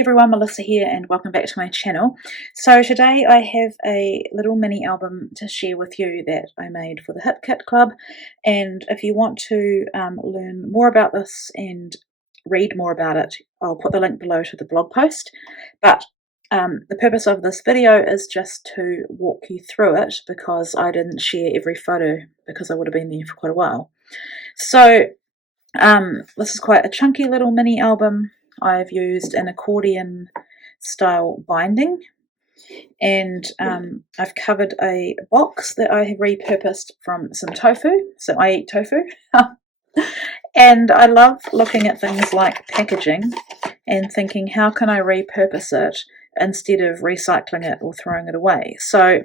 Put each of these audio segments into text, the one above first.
everyone, Melissa here and welcome back to my channel. So today I have a little mini album to share with you that I made for the Hip Kit Club, and if you want to learn more about this and read more about it, I'll put the link below to the blog post. But the purpose of this video is just to walk you through it because I didn't share every photo because I would have been there for quite a while. So this is quite a chunky little mini album. I've used an accordion style binding, and I've covered a box that I have repurposed from some tofu, so I eat tofu. And I love looking at things like packaging and thinking, how can I repurpose it instead of recycling it or throwing it away? So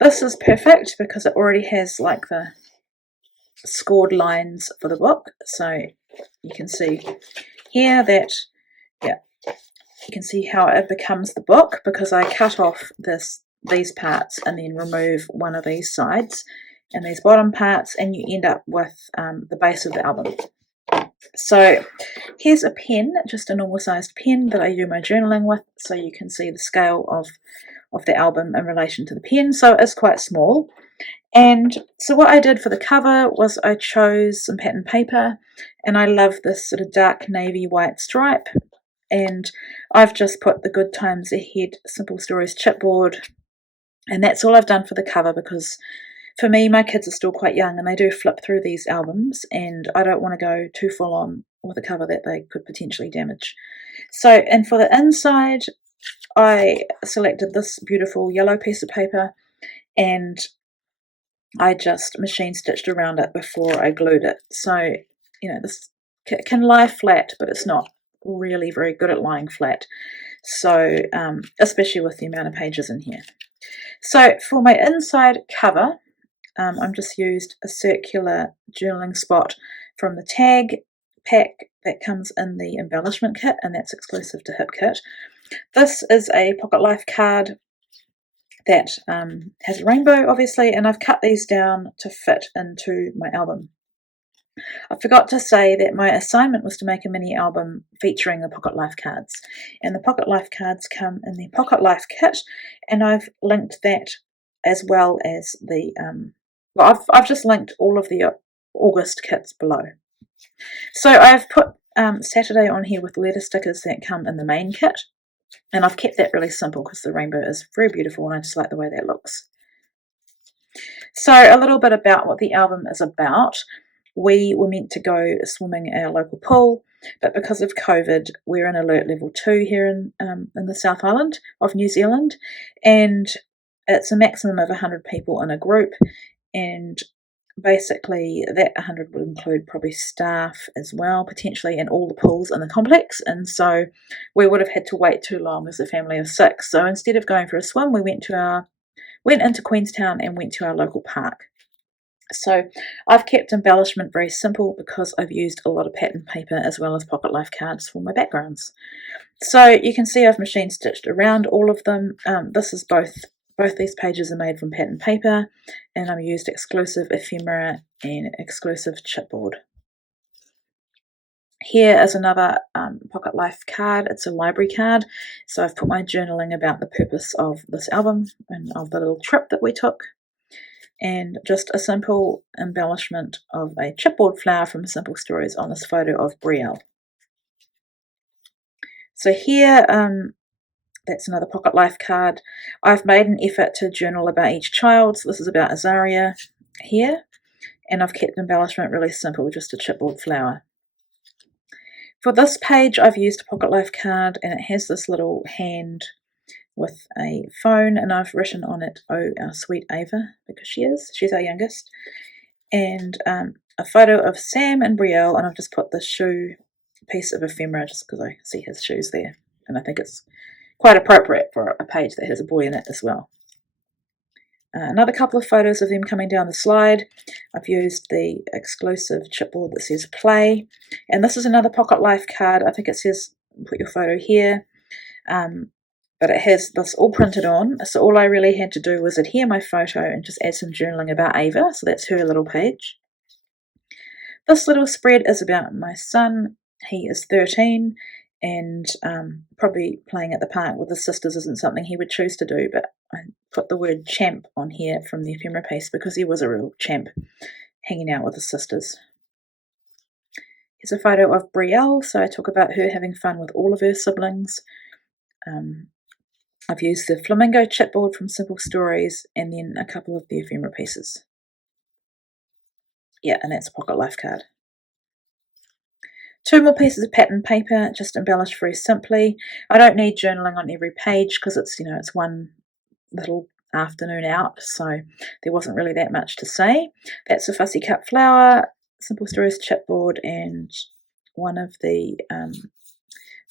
this is perfect because it already has like the scored lines for the book, so you can see here that you can see how it becomes the book because I cut off these parts and then remove one of these sides and these bottom parts, and you end up with the base of the album. So here's a pen, just a normal sized pen that I do my journaling with, so you can see the scale of the album in relation to the pen. So it's quite small. And so what I did for the cover was I chose some pattern paper, and I love this sort of dark navy white stripe, and I've just put the Good Times Ahead Simple Stories chipboard, and that's all I've done for the cover because for me, my kids are still quite young and they do flip through these albums, and I don't want to go too full on with a cover that they could potentially damage. So, and for the inside, I selected this beautiful yellow piece of paper and I just machine stitched around it before I glued it. So, you know, this can lie flat, but it's not really very good at lying flat. So, especially with the amount of pages in here. So for my inside cover, I've just used a circular journaling spot from the tag pack that comes in the embellishment kit, and that's exclusive to Hip Kit. This is a Pocket Life card that has a rainbow, obviously, and I've cut these down to fit into my album. I forgot to say that my assignment was to make a mini album featuring the Pocket Life cards, and the Pocket Life cards come in the Pocket Life kit, and I've linked that as well as the well, I've just linked all of the August kits below. So I've put Saturday on here with letter stickers that come in the main kit, and I've kept that really simple because the rainbow is very beautiful and I just like the way that looks. So a little bit about what the album is about. We were meant to go swimming at our local pool, but because of COVID, we're in alert level 2 here in the South Island of New Zealand, and it's a maximum of 100 people in a group, and basically that 100 would include probably staff as well, potentially, and all the pools in the complex, and so we would have had to wait too long as a family of 6. So instead of going for a swim, we went into Queenstown and went to our local park. So I've kept embellishment very simple because I've used a lot of pattern paper as well as Pocket Life cards for my backgrounds. So you can see I've machine stitched around all of them. This is both these pages are made from pattern paper, and I've used exclusive ephemera and exclusive chipboard. Here is another Pocket Life card. It's a library card, so I've put my journaling about the purpose of this album and of the little trip that we took, and just a simple embellishment of a chipboard flower from Simple Stories on this photo of Brielle. So here, that's another Pocket Life card. I've made an effort to journal about each child. So this is about Azaria here, and I've kept embellishment really simple, just a chipboard flower. For this page, I've used a Pocket Life card, and it has this little hand with a phone, and I've written on it, "Oh, our sweet Ava," because she's our youngest, and a photo of Sam and Brielle, and I've just put the shoe piece of ephemera just because I see his shoes there, and I think it's quite appropriate for a page that has a boy in it as well. Another couple of photos of them coming down the slide. I've used the exclusive chipboard that says play, and this is another Pocket Life card. I think it says put your photo here, but it has this all printed on, so all I really had to do was adhere my photo and just add some journaling about Ava, so that's her little page. This little spread is about my son. He is 13, and probably playing at the park with his sisters isn't something he would choose to do, but I put the word champ on here from the ephemera piece because he was a real champ, hanging out with his sisters. Here's a photo of Brielle, so I talk about her having fun with all of her siblings. I've used the flamingo chipboard from Simple Stories and then a couple of the ephemera pieces. Yeah, and that's a pocket life card. 2 more pieces of pattern paper, just embellished very simply. I don't need journaling on every page because it's, it's one little afternoon out, so there wasn't really that much to say. That's a fussy cut flower, Simple Stories chipboard, and one of the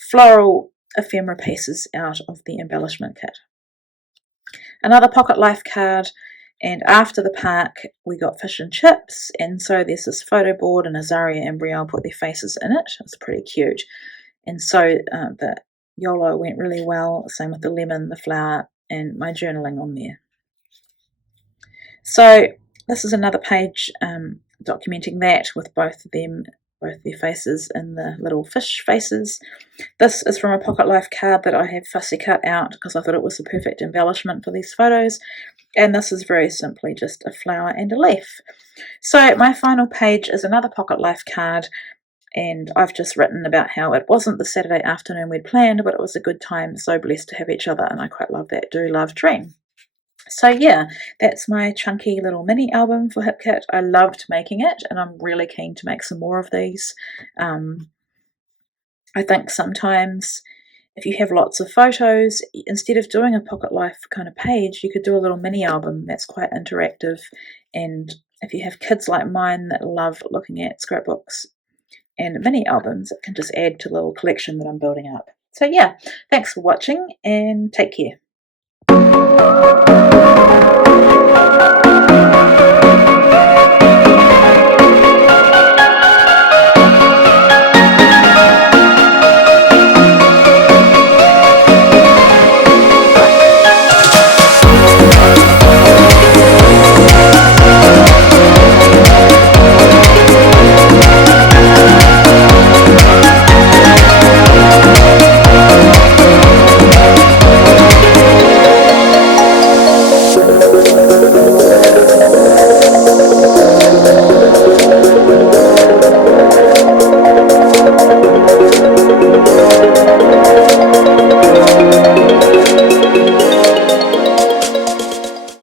floral ephemera pieces out of the embellishment kit. Another pocket life card, and after the park we got fish and chips, and so there's this photo board and Azaria and Brielle put their faces in it. It's pretty cute, and so the YOLO went really well, same with the lemon, the flower, and my journaling on there. So this is another page documenting that with both of them, both their faces and the little fish faces. This is from a pocket life card that I have fussy cut out because I thought it was the perfect embellishment for these photos, and this is very simply just a flower and a leaf. So my final page is another pocket life card, and I've just written about how it wasn't the Saturday afternoon we'd planned, but it was a good time, so blessed to have each other, and I quite love that do, love, dream. So yeah, that's my chunky little mini album for HipKit. I loved making it, and I'm really keen to make some more of these. I think sometimes if you have lots of photos, instead of doing a pocket life kind of page, you could do a little mini album that's quite interactive. And if you have kids like mine that love looking at scrapbooks and mini albums, it can just add to the little collection that I'm building up. So yeah, thanks for watching and take care.